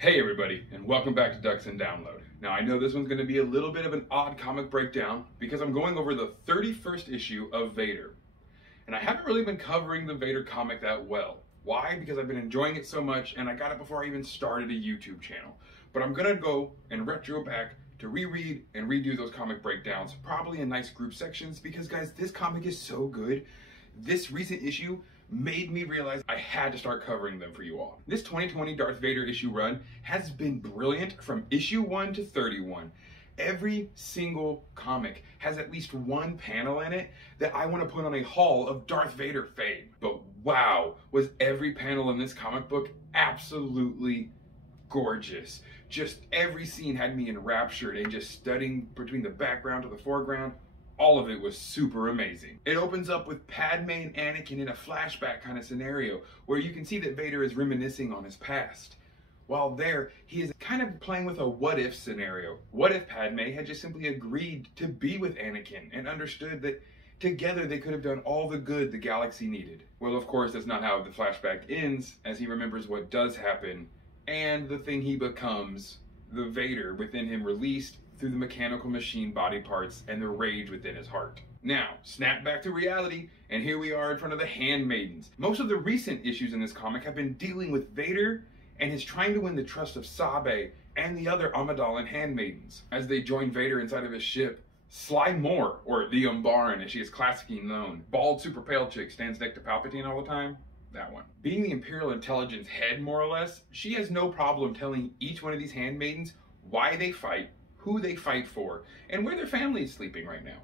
Hey everybody, and welcome back to Ducks and Download. Now I know this one's going to be a little bit of an odd comic breakdown because I'm going over the 31st issue of Vader. And I haven't really been covering the Vader comic that well. Why? Because I've been enjoying it so much and I got it before I even started a YouTube channel. But I'm going to go and retro back to reread and redo those comic breakdowns, probably in nice group sections, because guys, this comic is so good. This recent issue made me realize I had to start covering them for you all. This 2020 Darth Vader issue run has been brilliant from issue 1 to 31. Every single comic has at least one panel in it that I want to put on a hall of Darth Vader fame. But wow, was every panel in this comic book absolutely gorgeous. Just every scene had me enraptured and just studying between the background to the foreground. All of it was super amazing. It opens up with Padme and Anakin in a flashback kind of scenario where you can see that Vader is reminiscing on his past. While there, he is kind of playing with a what-if scenario. What if Padme had just simply agreed to be with Anakin and understood that together they could have done all the good the galaxy needed? Well, of course, that's not how the flashback ends, as he remembers what does happen and the thing he becomes, the Vader within him released through the mechanical machine body parts and the rage within his heart. Now, snap back to reality, and here we are in front of the Handmaidens. Most of the recent issues in this comic have been dealing with Vader and his trying to win the trust of Sabe and the other Amidala handmaidens. As they join Vader inside of his ship, Sly Moore, or the Umbaran as she is classically known, bald super pale chick stands next to Palpatine all the time. That one. Being the Imperial Intelligence head, more or less, she has no problem telling each one of these handmaidens why they fight, who they fight for, and where their family is sleeping right now.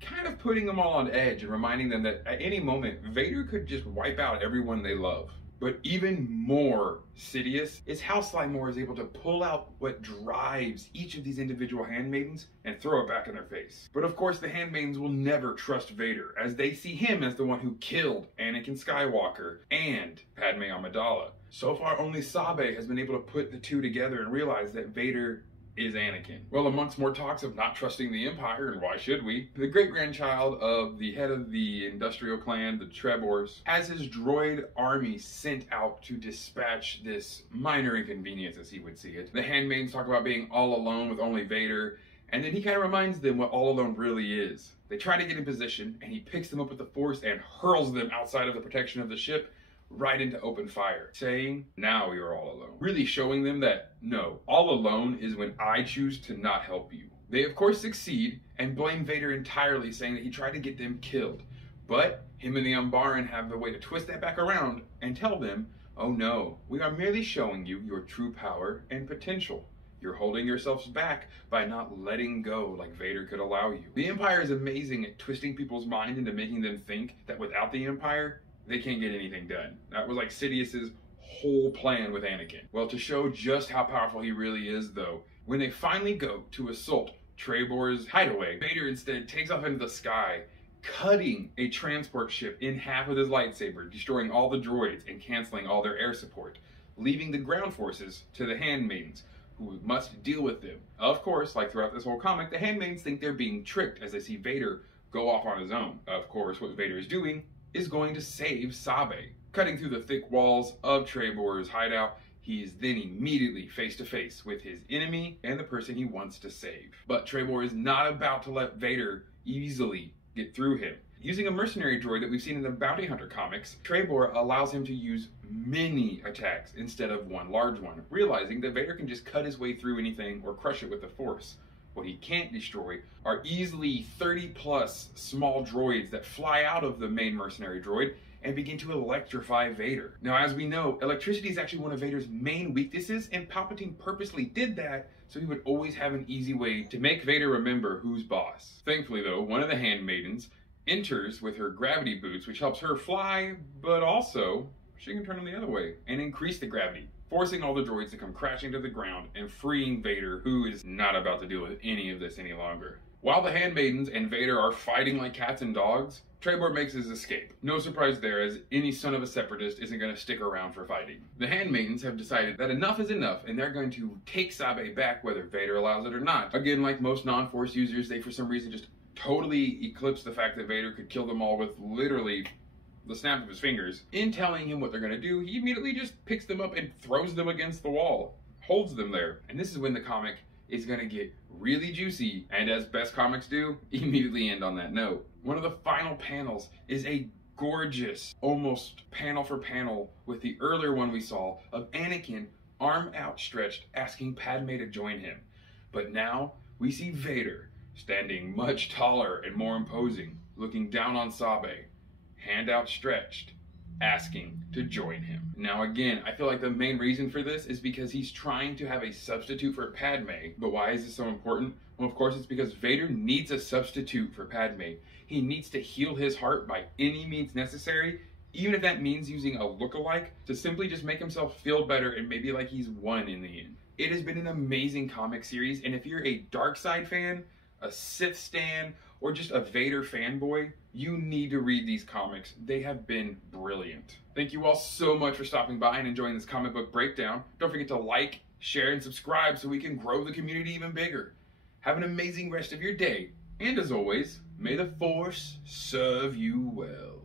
Kind of putting them all on edge and reminding them that at any moment, Vader could just wipe out everyone they love. But even more insidious is how Sly Moore is able to pull out what drives each of these individual handmaidens and throw it back in their face. But of course, the handmaidens will never trust Vader, as they see him as the one who killed Anakin Skywalker and Padme Amidala. So far, only Sabe has been able to put the two together and realize that Vader is Anakin. Well, amongst more talks of not trusting the Empire, and why should we, the great-grandchild of the head of the industrial clan, the Trebors, has his droid army sent out to dispatch this minor inconvenience, as he would see it. The handmaidens talk about being all alone with only Vader, and then he kind of reminds them what all alone really is. They try to get in position, and he picks them up with the Force and hurls them outside of the protection of the ship, right into open fire, saying, now you're all alone. Really showing them that, no, all alone is when I choose to not help you. They of course succeed and blame Vader entirely, saying that he tried to get them killed. But him and the Umbaran have the way to twist that back around and tell them, oh no, we are merely showing you your true power and potential. You're holding yourselves back by not letting go like Vader could allow you. The Empire is amazing at twisting people's mind into making them think that without the Empire, they can't get anything done. That was like Sidious's whole plan with Anakin. Well, to show just how powerful he really is, though, when they finally go to assault Trebor's hideaway, Vader instead takes off into the sky, cutting a transport ship in half with his lightsaber, destroying all the droids and canceling all their air support, leaving the ground forces to the handmaidens, who must deal with them. Of course, like throughout this whole comic, the handmaidens think they're being tricked as they see Vader go off on his own. Of course, what Vader is doing is going to save Sabe. Cutting through the thick walls of Trebor's hideout, he is then immediately face to face with his enemy and the person he wants to save. But Trebor is not about to let Vader easily get through him. Using a mercenary droid that we've seen in the Bounty Hunter comics, Trebor allows him to use many attacks instead of one large one, realizing that Vader can just cut his way through anything or crush it with the Force. What he can't destroy are easily 30+ small droids that fly out of the main mercenary droid and begin to electrify Vader. Now, as we know, electricity is actually one of Vader's main weaknesses, and Palpatine purposely did that so he would always have an easy way to make Vader remember who's boss. Thankfully, though, one of the handmaidens enters with her gravity boots, which helps her fly, but also she can turn them the other way and increase the gravity, forcing all the droids to come crashing to the ground and freeing Vader, who is not about to deal with any of this any longer. While the handmaidens and Vader are fighting like cats and dogs, Trebor makes his escape. No surprise there, as any son of a separatist isn't going to stick around for fighting. The handmaidens have decided that enough is enough, and they're going to take Sabe back whether Vader allows it or not. Again, like most non-Force users, they for some reason just totally eclipse the fact that Vader could kill them all with literally the snap of his fingers. In telling him what they're going to do, he immediately just picks them up and throws them against the wall. holds them there. And this is when the comic is gonna get really juicy, and as best comics do, immediately end on that note. One of the final panels is a gorgeous, almost panel for panel with the earlier one we saw of Anakin, arm outstretched, asking Padme to join him. But now we see Vader standing much taller and more imposing, looking down on Sabe, hand outstretched, asking to join him. Now again, I feel like the main reason for this is because he's trying to have a substitute for Padme. But why is this so important? Well, of course, it's because Vader needs a substitute for Padme. He needs to heal his heart by any means necessary, even if that means using a lookalike to simply just make himself feel better and maybe like he's won in the end. It has been an amazing comic series, and if you're a dark side fan, a Sith stan, or just a Vader fanboy, you need to read these comics. They have been brilliant. Thank you all so much for stopping by and enjoying this comic book breakdown. Don't forget to like, share, and subscribe so we can grow the community even bigger. Have an amazing rest of your day, and as always, may the Force serve you well.